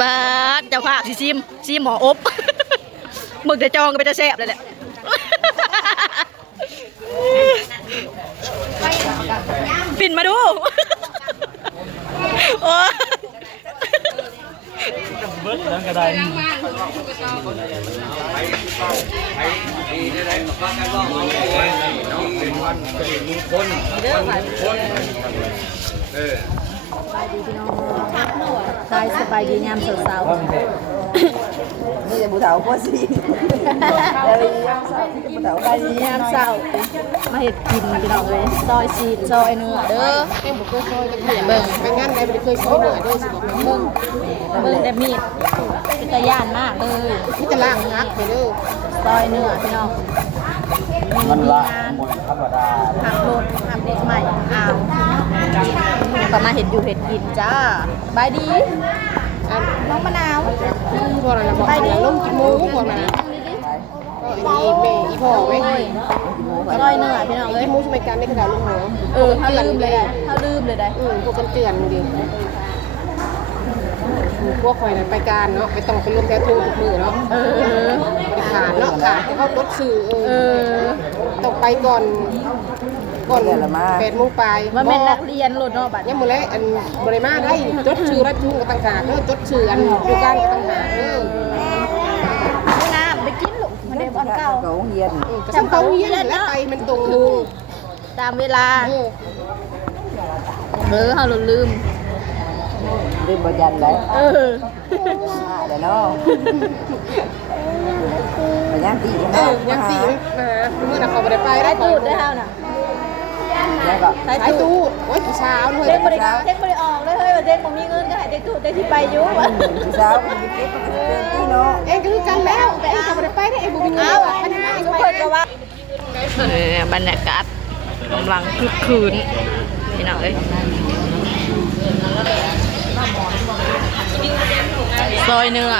ปาดเจ้าภาพสิซิมหมออบมึงจะจองก็ไปจะแซ่บเลยแหละปิ่นมาดูโอ้เบิร์ดแล้วก็ได้สบายดียามสาวๆนี่จะบุเถาพ่อสิสบายดียามเช้ามาเห็ดกินพี่น้องเลยซอยซีดซอยเนื้อเด้อแม่บุกเคยซอยกันเบิ่งไปงานใดไม่ได้เคยซอยเหนือด้วยสิบอกเบิ่งแต่มีดเป็นตะย่านมากเลย ที่จะล่างนักไปเด้อ ซอยเนื้อพี่น้อง มันละมวยธรรมดา ขับรถขับเด็กใหม่อ้าวก็มาเห็ดอยู่เห็ดกินจ้าบายดีน้องมะนาว พอเราบอกเราล้มกินหมูพอนะอีแม่อีพ่อไหม ซอยเนื้อพี่น้องเลย กินหมูสมัยการในกระดาษลูกหัว ถ้าลืมเลยได้ พวกกันเตือนดิพวกคอยไปการเนาะไปต้องไปร่วมแท้ทูทุกมือเนาะไปขาดเนาะขาดเขารถสื่อต้องไปก่อน8 โมงปลาย ว่าเป็นนักเรียนรถเนาะบัด ยังมื้อแลอันบริมาได้จดชื่อรับชูต่างหากเด้อจดชื่ออันดูการต่างหากเด้อ น้ำไปกินลูกมาเด็กบอลเก่า เขาเฮียนจำเขาเฮียนแล้วไปมันตรงนึง ตามเวลาเขาลืมบยันแล้วเดี๋ยวเนาะยังตียังตีเมื่อน่ะเขาบ่ได้ไปได้ตูดได้เฮาน่ะใช้ตูดโอ้ยเช้าเลย เด็กบ่ได้ออกเลยเฮ้ยว่าเด็กบ่มีเงินก็ให้เด็กตูดได้ที่ไปอยู่เช้ามันเก็บที่เนาะเอ็งคือกันแล้วเอ็งเขาบ่ได้ไปได้เอ็งบ่มีเงินอ่ะอันนี้ทุกคนก็ว่าบรรยากาศกำลังคึกคืนพี่น้องเอ้ยซอยเนื้อ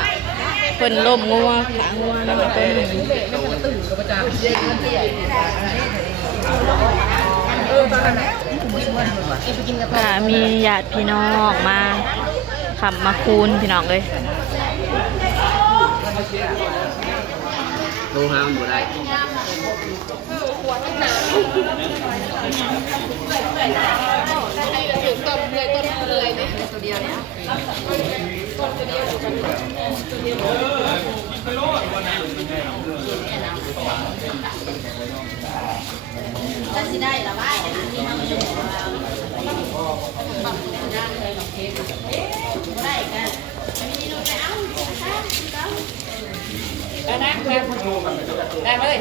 เพิ่นล่มงัวขางัวนะเพิ่นมีญาติพี่น้องมาขับมาคูนพี่น้องเลยโทรหามันบ่ได้ก็สิได้ละว่าได้กันได้เลย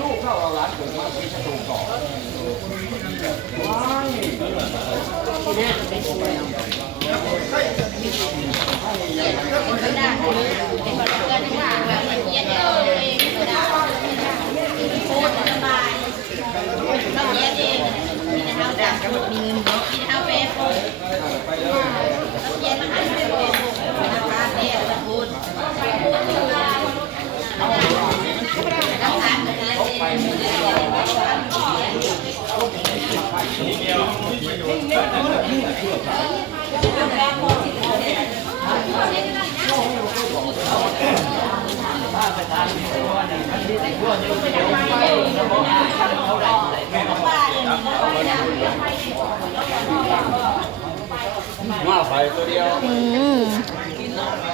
มาไปตัวเดียว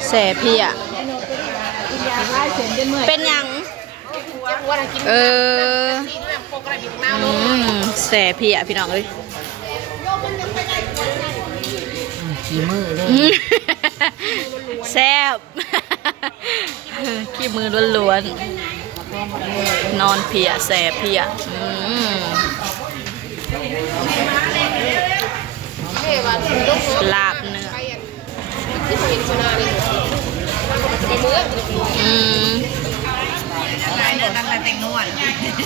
แสบพี่อ่ะเป็นยังแสบพี่อ่ะพี่น้องเอ้ยขี้มือเลยแซ่บขี้มือล้วนๆนอนเพียแสบเพียลาบเนื้อ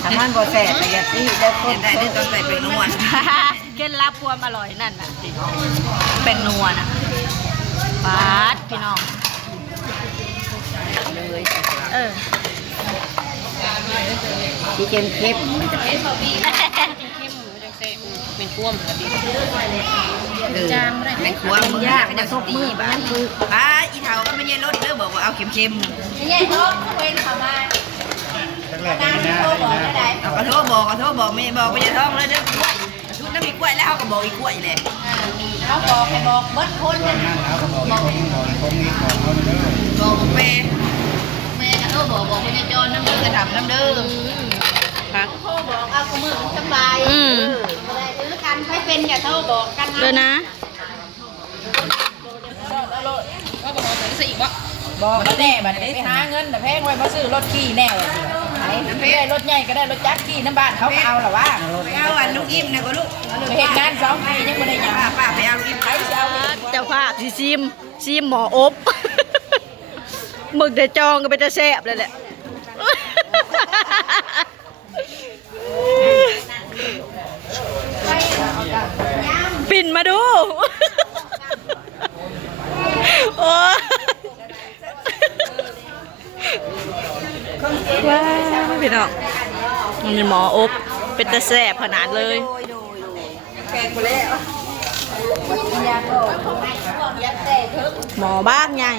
ทำมันบ่แสบแต่อย่าตีได้คนได้ต้องใส่เป็นนวล เคล็ดลับความอร่อยนั่นน่ะแป้งนัวน่ะปาดพี่น้องที่เข้มมันจะเป็นเป็นท่วมกันดีจามเป็นควมยากจะทุกมือบ้านป้าอีเถาก็ไม่ใช่รถเริ่ม เค็ม นี่ไงโต๊ะเว้นเข้ามาน้ำโต๊ะบอกได้ ๆเอากระโทษบอกไม่บอกไม่จะท้องเลยเด้อกล้วยชุดน้ำมีกล้วยแล้วเขาก็บอกอีกกล้วยเลย เขาบอกให้บอกเบิ้ลคนนั่นบอกบอกเป แม่เขาบอกให้จอนน้ำ เด้อกระทำน้ำเด้อ เขาบอกเอามือสบายได้ถือกันให้เป็นอย่าโทรบอกกันนะเลยนะ บอกมาแน่บัดนี้หาเงินแต่แพงไว้มาซื้อรถขี่แน่เลยได้รถใหญ่ก็ได้รถจักรขี่น้ำบ้านเขาเอาหรอวะเอาอันลูกอิ่มนะก็ลูกไปเหตุการณ์2 ปียังไม่ได้ยังป้าไปเอาลูกอิ่มใครจะเอา เจ้าภาพสิซิมหมออบมึกแต่จองก็เป็นตะแซ่บเลยแหละปิ่นมาดูโอ้ว้าวพี่น้องมันมีหมออบเป็นตะแซ่บขนาดเลยแกงไปแล้ว หมอบ้านใหญ่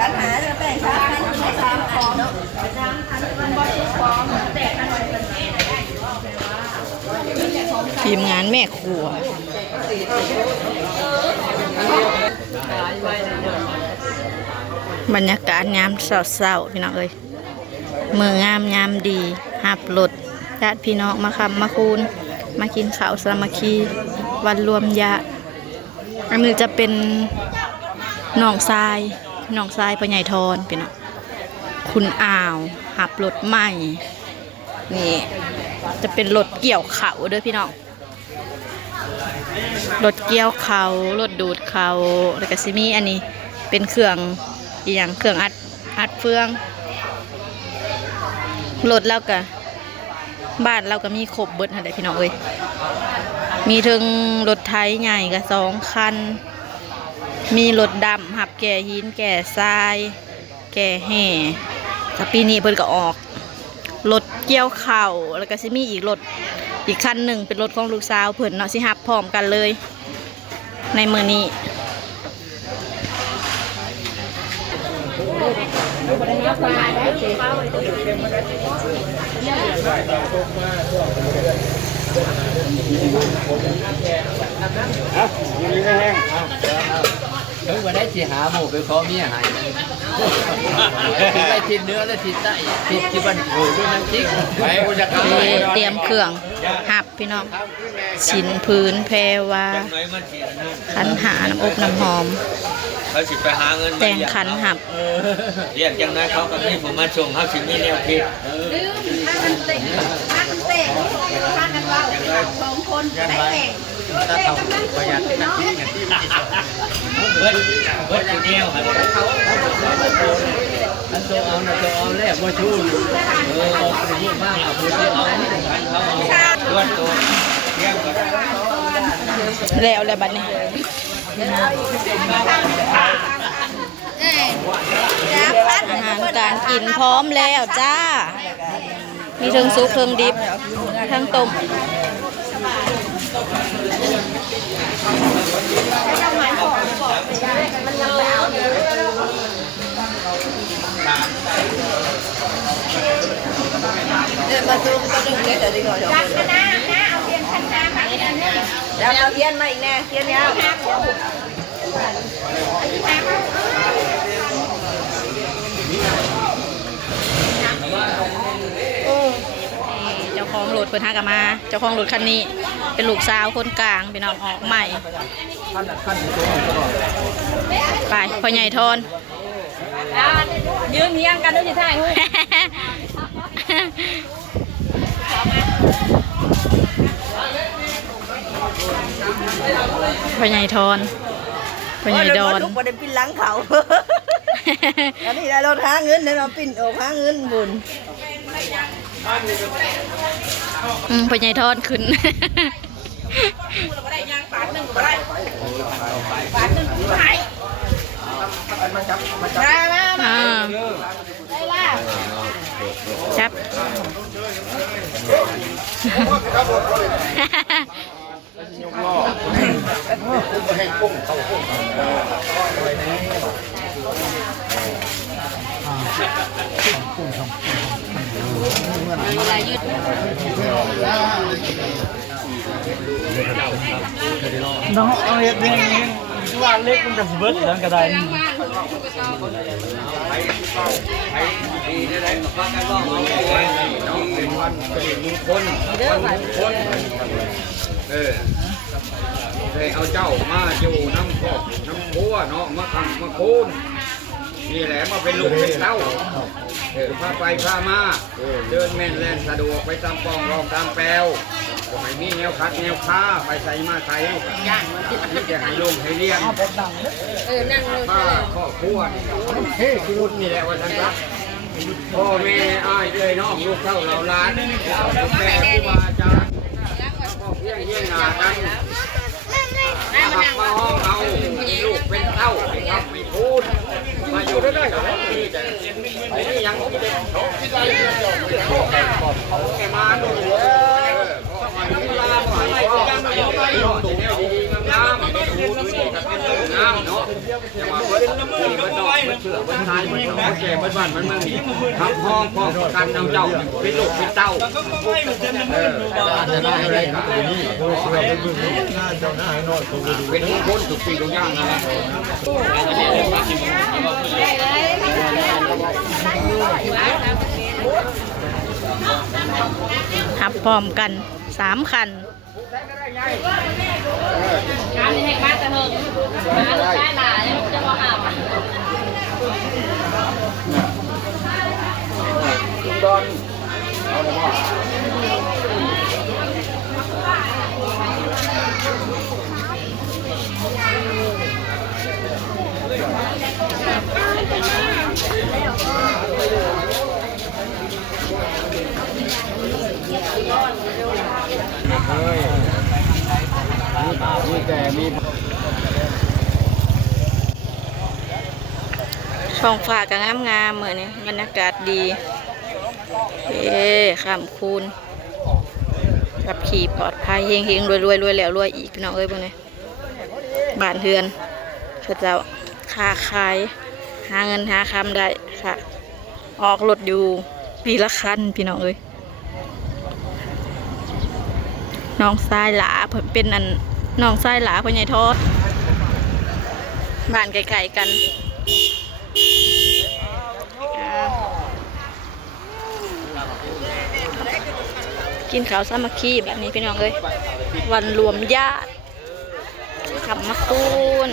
ปัญหาจะแต่งช้าให้3 ของเนาะทีมงานแม่ครัวบรรยากาศยามเศร้าๆพี่น้องเอ้ยมืองามยามดีหับรถญาติพี่น้องมาคำมาคูนมากินข้าวสามัคคีวันรวมญาติอันนี้จะเป็นหนองทรายพ่อใหญ่ทอนพี่น้องคุณอ่าวหับรถใหม่นี่จะเป็นรถเกี่ยวเขาเด้อพี่น้องรถเกี่ยวเขารถดูดเขาแล้วก็ซิมีอันนี้เป็นเครื่องอย่างเครื่องอัดเฟืองรถเราก็บ้านเราก็มีครบเบิดอะไรพี่น้องเอ้ยมีถึงรถไถใหญ่ก็2 คันมีรถดำหับแก่หินแก่ทรายแก่แห่แต่ปีนี้เพิ่นก็ออกรถเกี่ยวเข่าแล้วก็สิมีอีกคันหนึ่งเป็นรถของลูกสาวเพิ่นเนาะสิหับพร้อมกันเลยในมื้อนี้ยังไม่แห้งวันได้ที่หาหมูไปขอเมียหายได้ทิศเนื้อและทิศใต้ทิศที่บ้านโอ้ด้วยน้ำจิ้งไปจากเตรียมเครื่องหับพี่น้องชิ้นพื้นแพรว่าขันหาน้ำอบน้ำหอมเขาสิไปหาเงินแต่งขันหับเรียกจังนั้นเขาก็มีผมมาส่งเขาสิมีแนวคิด2 คนได้แต่งประหยัดนักที่เงินที่มันเบิดอย่างเดียวครับอันโตเอานะโตเอาแรกว่าชูออกไปยุ่งมากอ่ะพูดที่เอาเขาเอาล้วนตัวเที่ยงก่อนแล้วอะไรบัดนี้อาหารการกินพร้อมแล้วจ้ามีทั้งซุปทั้งดิบทั้งต้มมาซูมก็ดึงเลยแต่ดีกว่าจังนะเอาเทียนชั้นน้ำมาเดี๋ยวเอาเทียนมาอีกแน่เทียนยาวเจ้าของรถเพิ่นหากนมาเจ้าของรถคันนี้เป็นลูกสาวคนกลางพี่น้องออกใหม่ไปพ่อใหญ่ทอนยืนเฮียงกันด้วยสิท่ายพ่อใหญ่ทอนพ่อใหญ่ดอนลูกประเด็นปิ้นหลังเขาอันนี้ได้รถหาเงินเดี๋ยวเราปิ้นออกหาเงินบุญพ่อใหญ่ทอนขึ้นมา น้องเอาเห็ดนี่ว่าเล็กมันจะเบิดแล้วก็ได้เลยเอาเจ้ามาอยู่น้ำคอกน้ำพัวเนาะมาขังมาคูนนี่แหละมาเป็นลูกเป็นเต้าพาไปพามาเดินแม่นแล่นสะดวกไปตามปองรองตามแปลวก็ไม่มีแนวคัดแนวค้าไปใส่มาใส่ที่จะให้ลงให้เลี้ยงมาครอบครัวพูดนี่แหละว่าท่านรักพ่อแม่อ้ายเลยน้องลูกเต้าเหล่าล้านแม่ผู้บาอาจารย์พ่อเพียงเยี่ยงหนากันมาห้องเอาลูกเป็นเต้าครับไม่พูดมาอยู่ได้กับที่แต่นี่ยังไม่ได้เขาแกมาดูเวลาผ่านไปยังไม่ได้ตัวเนี่ยดีงามๆดูดีกับเป็นงามเนาะจะมาเบิ้ลมันดอกมันเสือมันทายมันเขาแก่มันบ้านมันเมืองทำห้องพ่อกันเอาเจ้าเป็นลูกเป็นเต้าจะได้อะไรกันนี่เป็นคนถูกปีทุกอย่างนะหับพร้อมกัน3 คันการให้มาจะเถิงมาลูกชายหลานจะบ่หับดอนเอาละว่ามีแต่มีช่องฟ้าก็งามๆเหมือนนี่บรรยากาศดีข้ามคูนขับขี่ปลอดภัยเฮงๆรวยๆแล้วรวยอีกพี่น้องเอ้ยพวกนี้บ้านเฮือนเขาเจ้าค้าขายหาเงินหาคำได้ค่ะออกรถอยู่ปีละคันพี่น้องเอ้ยน้องทรายหลาเป็นอันน้องทรายหลาพ่อใหญ่ทอดบ้านไกลๆกันกินข้าวสามัคคีแบบนี้พี่น้องเอ้ยวันรวมญาติขับมาคูน